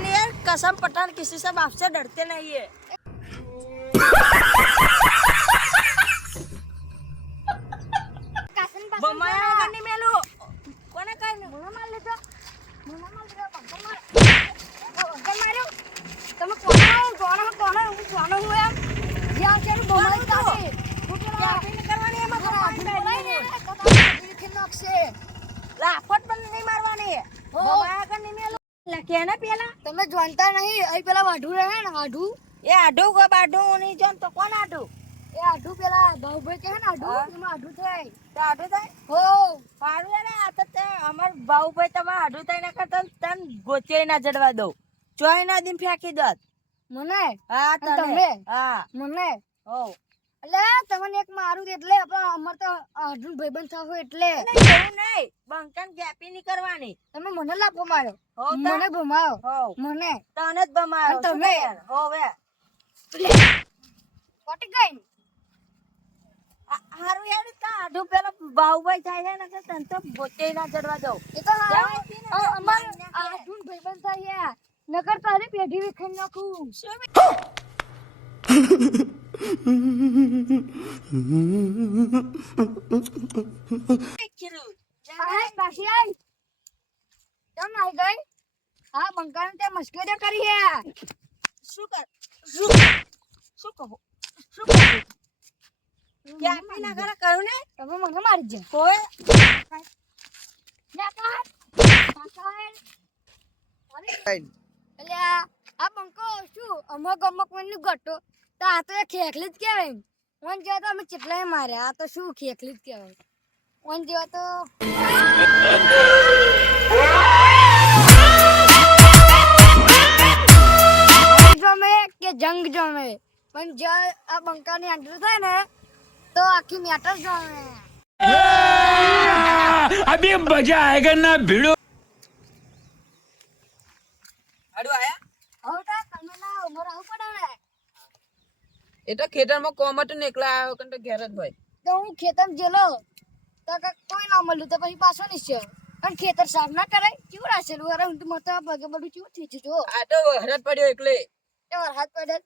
लेकिन यार कसम पठान किसी से बाप से डरते नहीं है। बमाया करनी मेलो कोने करने मुना मार लेता बंकर मारो तुम कौन हो यार या चल बमाया काटे क्या भी नहीं करवानी है मैं खिनक से लाफट पण नहीं मारवानी है बमाया करनी मेलो लखे ना पेला તમે જાણતા નહીં અહીં પેલા વાઢુ રહે ને વાઢુ એ આઢુ કો બાઢુ નહીં જાણ તો કોણ આઢુ એ આઢુ પેલા બાઉભાઈ કહે ને આઢુ એમાં આઢુ થાય તો આઢુ થાય હો સારું રે આ તો તે અમાર બાઉભાઈ તમે આઢુ થાય ના કરતા તન ગોચે ના જડવા દો ચોય ના દીન ફેંકી દત મને હા તમે હા મને હો એટલે તમને એક મારું એટલે અમાર તો આઢુ ભાઈબંધ થાવ એટલે એવું નહીં બંકન ગેપી ની કરવાની તમે મને લાફો માર્યો હો મને ભમાયો હો મને તને જ ભમાયો તમે હો વે કોટી ગઈ હારું યાર કા આઢુ પેલા બાઉભાઈ થાય છે ને કે તન તો બોચે ના જડવા દો એ તો અમાર આઢુ ભાઈબંધ થાય નકર તારે પેઢી વિખન નાખું હા બંકાને તે મસ્કરી કરી હે શું કહો ક્યાં પી ના કરે કહ્યું ને તમે મને મારી જ કોઈ આ બંકો શું અમુક નું ગટો તો આ તો ખેખલી જ કહેવાય ઓન જેવા તો અમે ચેટલાય માર્યા આ તો શું ખેખલી જ કહેવાય ઓન જેવા તો જમે કે જંગ જમે પણ જ્યાં આ બંકાની એન્ટ્રી થાય ને તો આખી મેટર જમે अभी मजा आएगा ना भिड़ो આડો આયા હવટા તમે ના ઉમર આવ પડે ને એ તો ખેતરમાં કોમટ ને એકલા આવ્યો કંટો ઘેર જ હોય તો હું ખેતર જેલો તો કોઈ ના મળ્યું તો પછી પાછો નીચે અને ખેતર સાફ ના કરાય કેવું રાખેલું અરે હું તો મત પગે બધું કેવું થઈ છે જો આ તો હરત પડ્યો એકલે એ હાથ પડે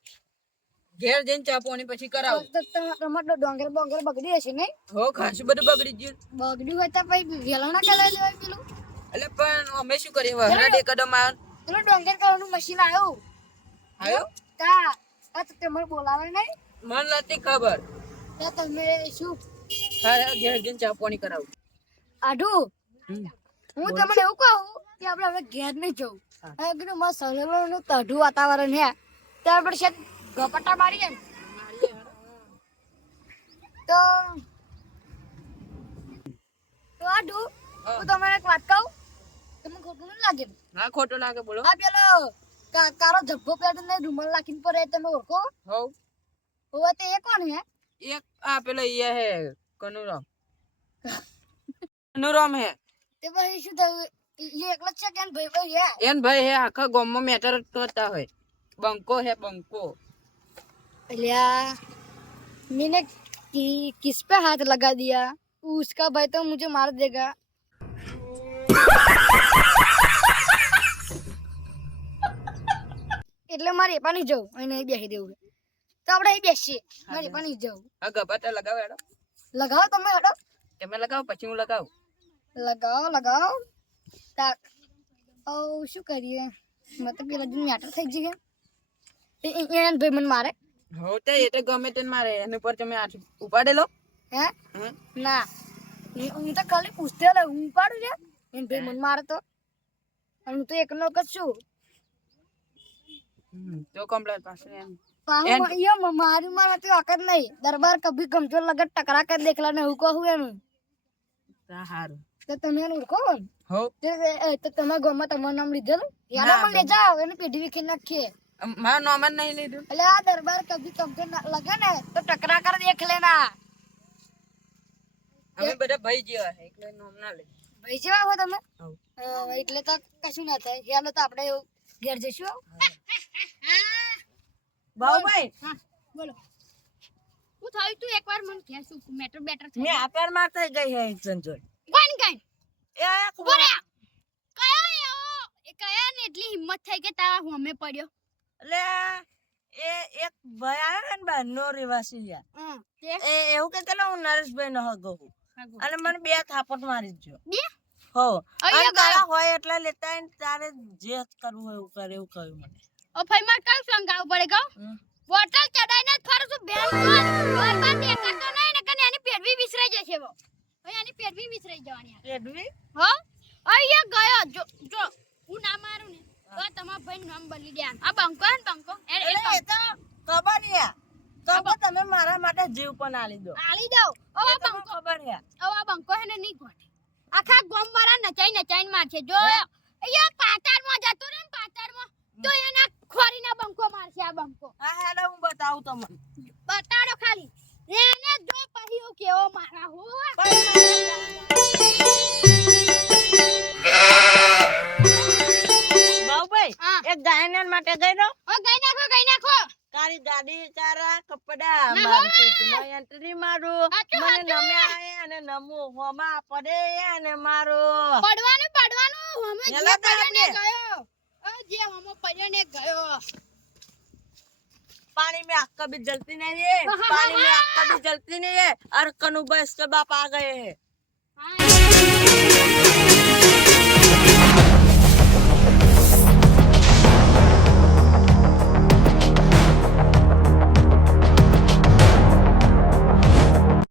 ઘેર જઈને ચા પાણી પછી કરાવ ટમાટો ડોંગર બોંગર બગડી હશે નહીં હો ખાસું બધું બગડી ગયું બગડ્યું હોય તો પછી વેલા ના કરાવી લેવાય પેલું એટલે પણ અમે શું કરીએ હરત એક કદમ આવ્યો પેલું ડોંગર કરવાનું મશીન આવ્યું આવ્યો તા આ તો તમે બોલાવે નહીં મન નથી ખબર તો તમે શું હા ઘેર જઈને ચા પાણી કરાવું આઢુ હું તમને એવું કહું કે આપણે હવે ઘેર નહીં જવું એકદમ મસ્ત સલેલોનું તઢું વાતાવરણ હે ત્યાર પછી ગપટા મારીએ તો આઢુ હું તમને એક વાત કહું તમને ખોટું નહીં લાગે હા ખોટું લાગે બોલો આ પેલો કારો જબ્બો પહેરીને રૂમાલ નાખીને પર તમે ઓળખો હો હોવા તે એ કોણ હે એક આ પેલો ઈ હે કનુરામ હે તે પછી શું થયું એ એકલો જ છે કે ભાઈ હે એન ભાઈ હે આખા ગામમાં મેટર કરતા હોય બંકો હે બંકો अलिया मैंने किस पे हाथ लगा दिया उसका भाई तो मुझे मार देगा એટલે મારે પાણી જવું અને બેસી દેવું તો આપણે અહીં બેસીએ મારે પાણી જવું આ ગપાટા લગાવ હેડો લગાવો તમે હેડો તમે લગાવો પછી હું લગાવું લગાવો તાક ઓ શું કરીએ મતલબ પેલા દિન મેટર થઈ જઈએ એને ભાઈ મને મારે હો તે એ તો ગમે તે મારે એની પર તમે આ ઉપાડેલો હે ના હું તો ખાલી પૂછતે લે હું ઉપાડું છે એને ભાઈ મને મારે તો અને હું તો એકનો એક જ છું તો કમ્પ્લેટ પાસે એમ મારી મારા તો અકર નહીં દરબાર કભી કમજોર લગત ટકરા કર દેખલા ને હું કહું એનું હારું તો તમે એને ઓળખો હો તો તમે ગામમાં તમારું નામ લીધેલું યાદ પણ લેજા એને પેઢી વિખી નાખીએ મારું નામ જ નહીં લીધું એટલે આ દરબાર કભી કમજોર લગે ને તો ટકરા કર દેખ લેના અમે બધા ભાઈ જેવા છે એટલે નામ ના લે ભાઈ જેવા હો તમે એટલે તો કશું ના થાય યાર તો આપણે ઘેર જઈશું બાઉભાઈ બોલો હું થયું તું એકવાર મને કહે શું મેટર બેટર મે આપેર મારતા ગઈ હે એક જણ જોઈ કોણ કઈ એ ઉભો રે કયો એ કયા ને એટલી હિંમત થઈ કે તારા હોમે પડ્યો એટલે એ એક ભાઈ આવ્યો ને બહારનો રહેવાસી યાર. તે એ એવું કે ચલો હું નરેશભાઈ નો હગો હું અને મને 2 થાપટ મારી દીધો. બે હો અહીંયા અને તારા હોય એટલે લેતા આવીને તારે જે કરવું હોય એવું કરે એવું કહ્યું મને. ઓ ભાઈ માર કયું સંગાવ પડે કહું હમ. બોટલ ચડાઈને જ ફરું છું બેન બાર દેખાતો નહીં ને કને એની પેડવી વિસરાઈ જશે વો ભાઈ એની પેડવી વિસરાઈ જવાની પેડવી હો અહીંયા ગયો જો જો હું ના મારું ને તો તમાર ભાઈ નામ બદલી દે આ બંકો હે ને બંકો એ તો ખબર યાર ખબર તમે મારા માટે જીવ પણ આલી દો. આલી દઉં ઓ એ તો મને બંકો ખબર યાર. આ બંકો હે ને નહીં ગોઠે આખા ગામ વાળા નચાઈને મારશે જો અહીંયા પાટારમાં જતો રે ને પાટારમાં તો એના ખોરીના બંકો મારશે આ બંકો હા હેડો હું બતાવું તમને. બતાડો ખાલી એને જો પછી હું કેવો મારા હો બાઉભાઈ હા. એક ગાયના માટે ગઈ દો. ઓ ગઈ નાખો તારી ગાડી તારા કપડા ના મારતી તું મેં એન્ટ્રી મારું હાચું, મને હાચું. નમે આય અને નમો હોમાં પડે અને મારો પડવાનું હમે જે એલા પડ્યો ને તાપને. ગયો ઓ જે હમો પડ્યો ને ગયો पानी में आग कभी जलती नहीं है पानी में आग कभी जलती नहीं है और कनु भाई इसके बाप आ गए हैं હા